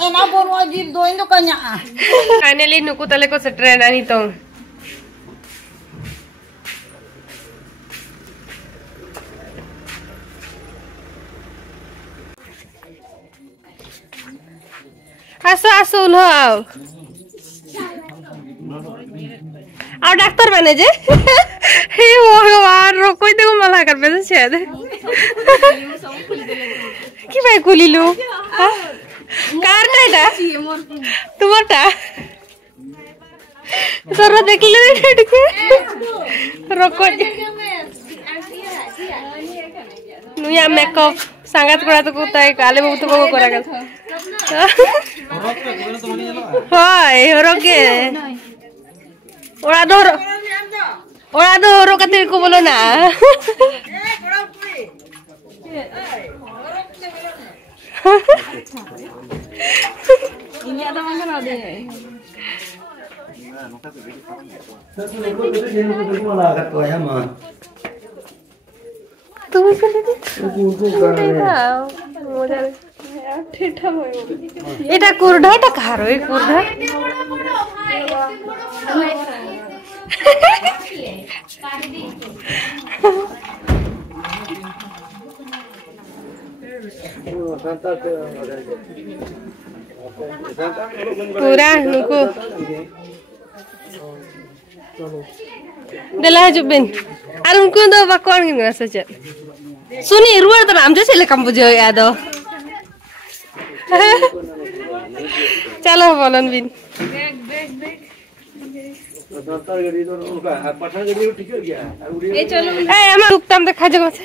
enak baru aja doain tuh kayaknya. Finally nuku tale ko sa tren ani tong. Aso ulah. Aw doctor bane je. He भगवान रोको ही देखो मला कर पैसे शायद. কি ভাই কুলিলু কার নাইটা তোমারটা তোরা দেখলে এটাকে রকো নুয়া মেকআপ সাঙ্গাত করা তো কোথায় কালে বহুত বড় করা গেল হয় রকে ওরা ধরো কাতে কো বলো না Ini ada mana ada? তুমি এটা কুরঢা এটা কার ওই কুরঢা पूरा नुको देला जुबिन আর उनको दो बकवान गिन सच सुनी रुवर तो नाम जैसे लेकम बुझो याद हो चलो बोलन बिन ए चलो ए हम रुकताम देखा जगह से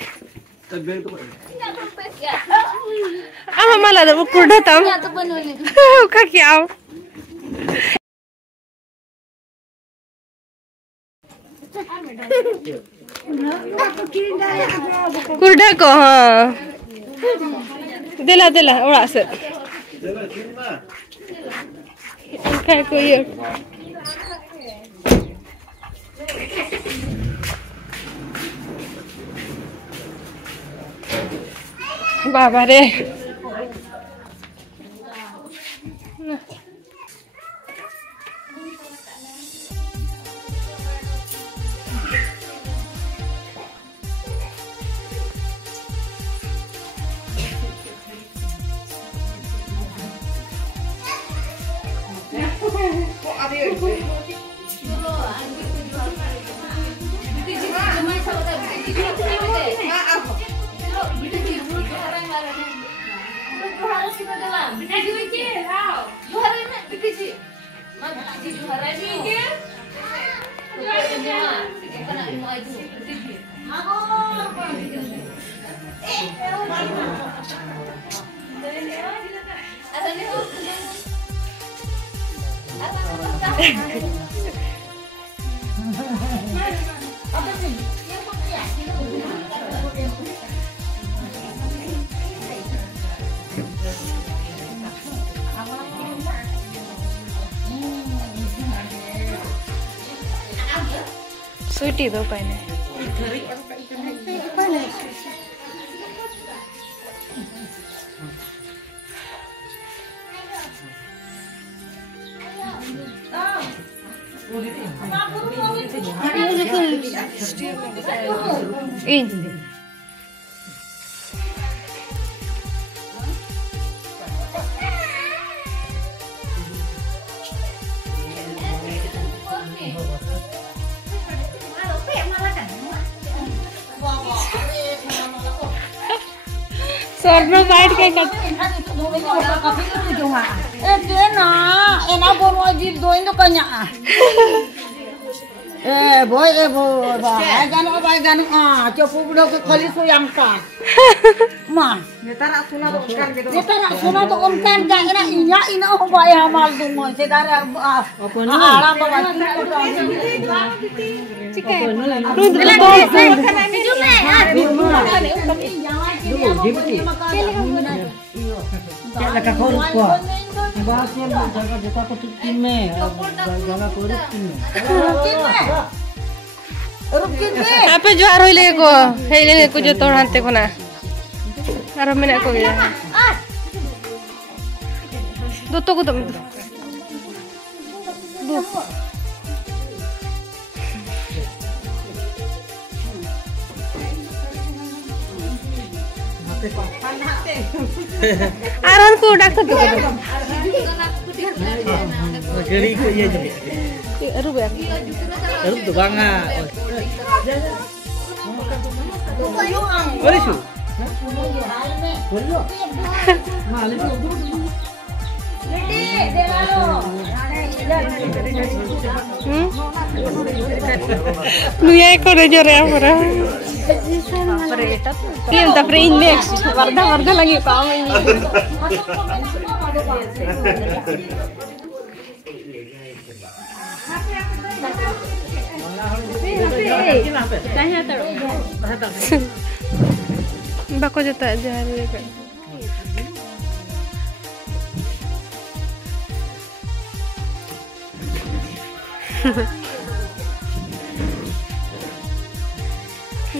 ama malah ada ukur datang. Kaki au. Kurda ko ha. Dela ora se. Kai ko ye. Baba re. Sweetie do paine. In. Sorno bite kayak enak baru aja doain tuh kayaknya. Boy, jangan coba udah ke kali yang kah. Mah, netara suna tuh kan gak enak ini oh bayar mal tuh mau sedara alam bawa आपे जोहार होइले को हेले को जो तोड़ाते कोना आरो मेना को गया दो तो को दो आरन को डॉक्टर को गरी को ये जो रुब ya रुब तो बांगा What is you? Nuya ko na jore amra. Tiam ta pre index warda lagi kaam ini. Bako jata jari kan.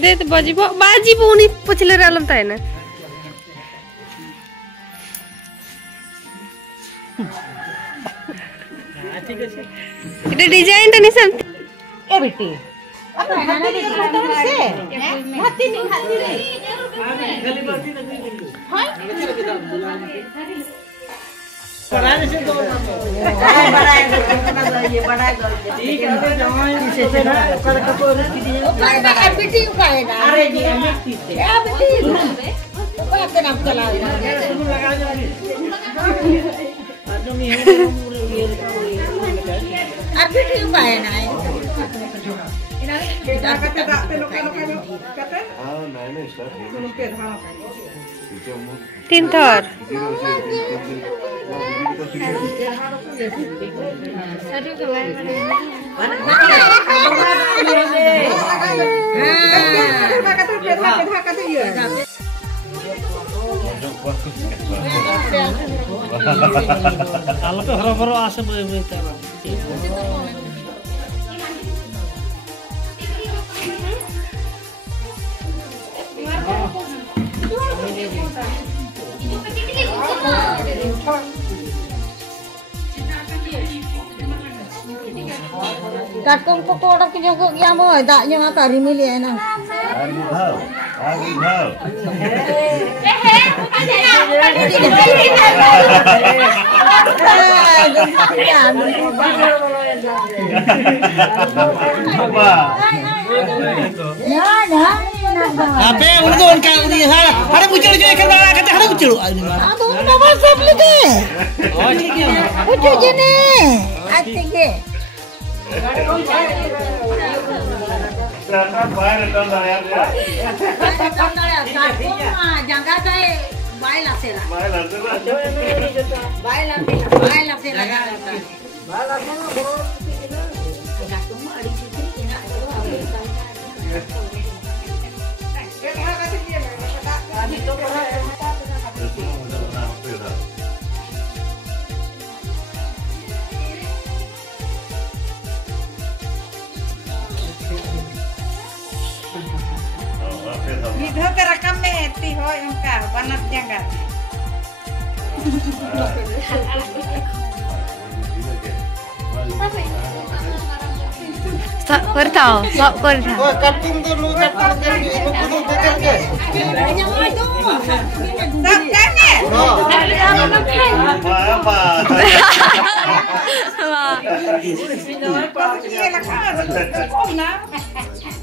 दे तो बाजी उन्हीं पछले आलम था ना इधर डिजाइन तो नहीं सब ए बेटी अब खाना दे तो से हाथी नहीं हां पढ़ाने से तो बड़ा ये बड़ा ठीक है तो जमाई से ना कर को बेटी का है ना अरे जी बेटी से ए बेटी तो आपके नाम चला लगा दो आदमी है अब बेटी का है ना तीन थर kalau ke horo-horo asa begitu Katong pokok ke jongkok yang boy tak yang apa rimil ya na. Ape udah kan udah ada muncul juga kan kata ada muncul. Aduh nama sab lagi. Oh ठीक है. Muncul jene. Atige. Jangan kayak baila sela. Baila sela. Video terekam meti hoy engkau panasnya enggak. Sok kortau. Oh, katung dulu katung dari itu tuh bekerja.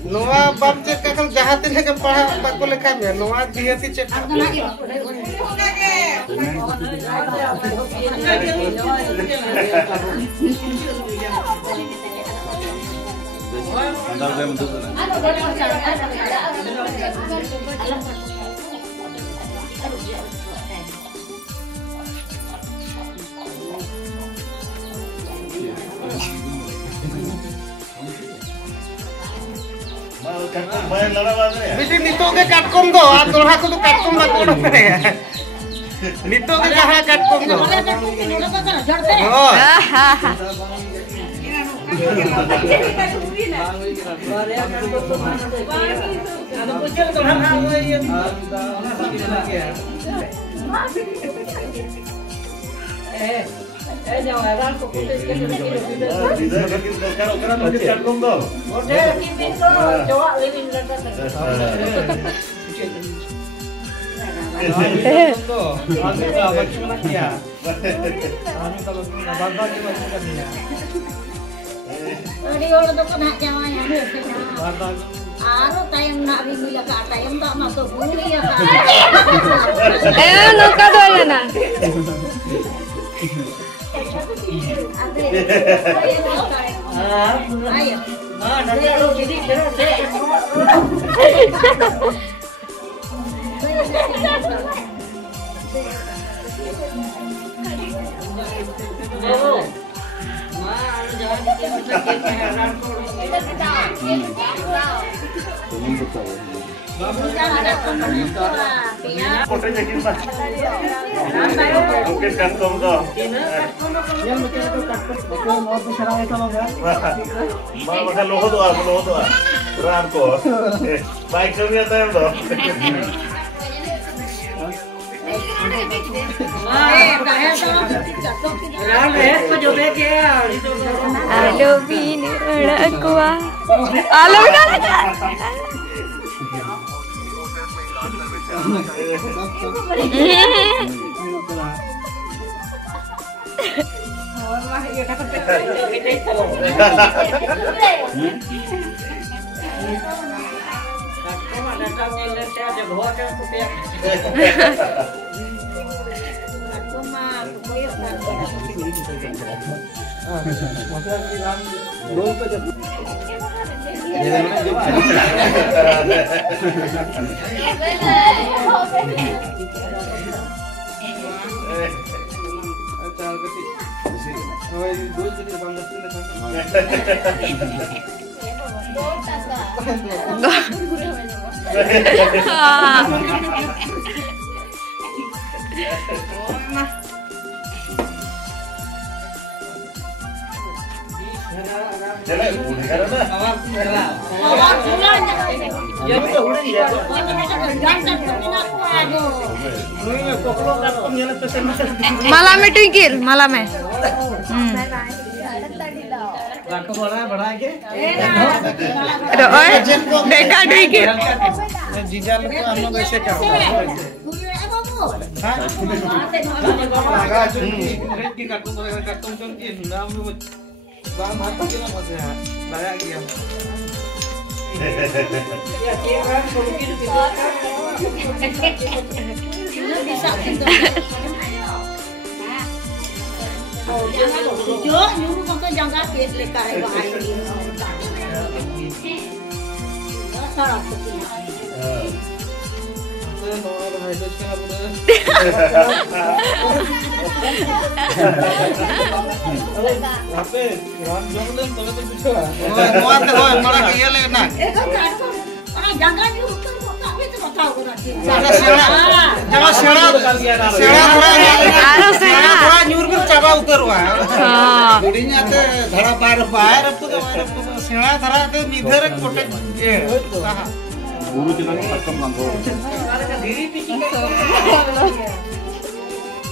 Noa bab cek kan jahatin ke paham bakul lekam ya. Noa dia ti cek. Bisa nitoge katkom do, atur aku tuh katkom baku udah ya. Nitoge jaha katkom do. Oh. tayang nak ringi ya kak, tayang tak masuk bumi ya kak. Nuka doa na. Ayo. Mungkin kantong tuh. Makan loho tuh, beran kok. Baik sekali ya tuh. Aduh, bini aku ah. Alam na. Malam twinkle, malam देखा twinkle. जीजा लोग हम लोग ऐसे करते हैं Guru jenang pakem langgo.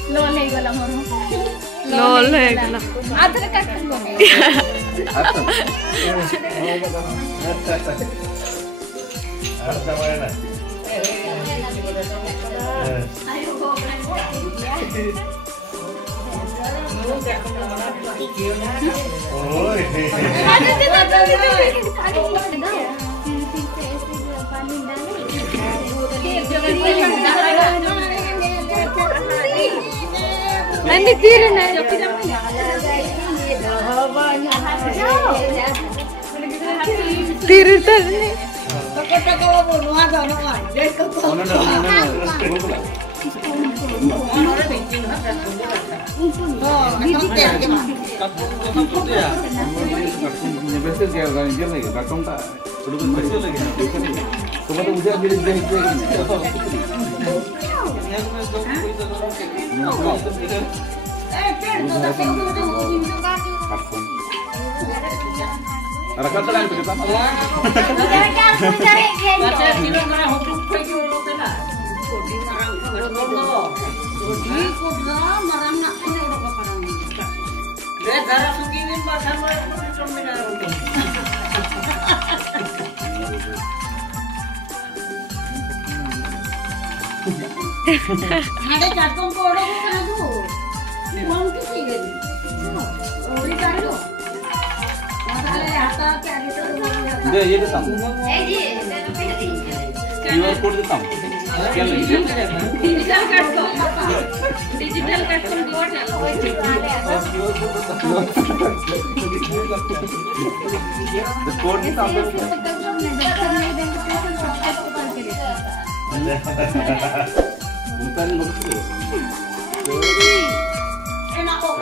Lole gala moro. Lole gala. Adre katten gone. Ada mana? Nanti tirin na. Tirin tadi. Rakan salah itu kita. Ada cakung kodo kan tu. Mau kisi ke? Ori cari tu. Ada hata क्या gitu. Deh, ये देता हूँ। QR code देता हूँ। क्या लगी? Digital card को code code देता हूँ। Bukan begitu. Enak kok.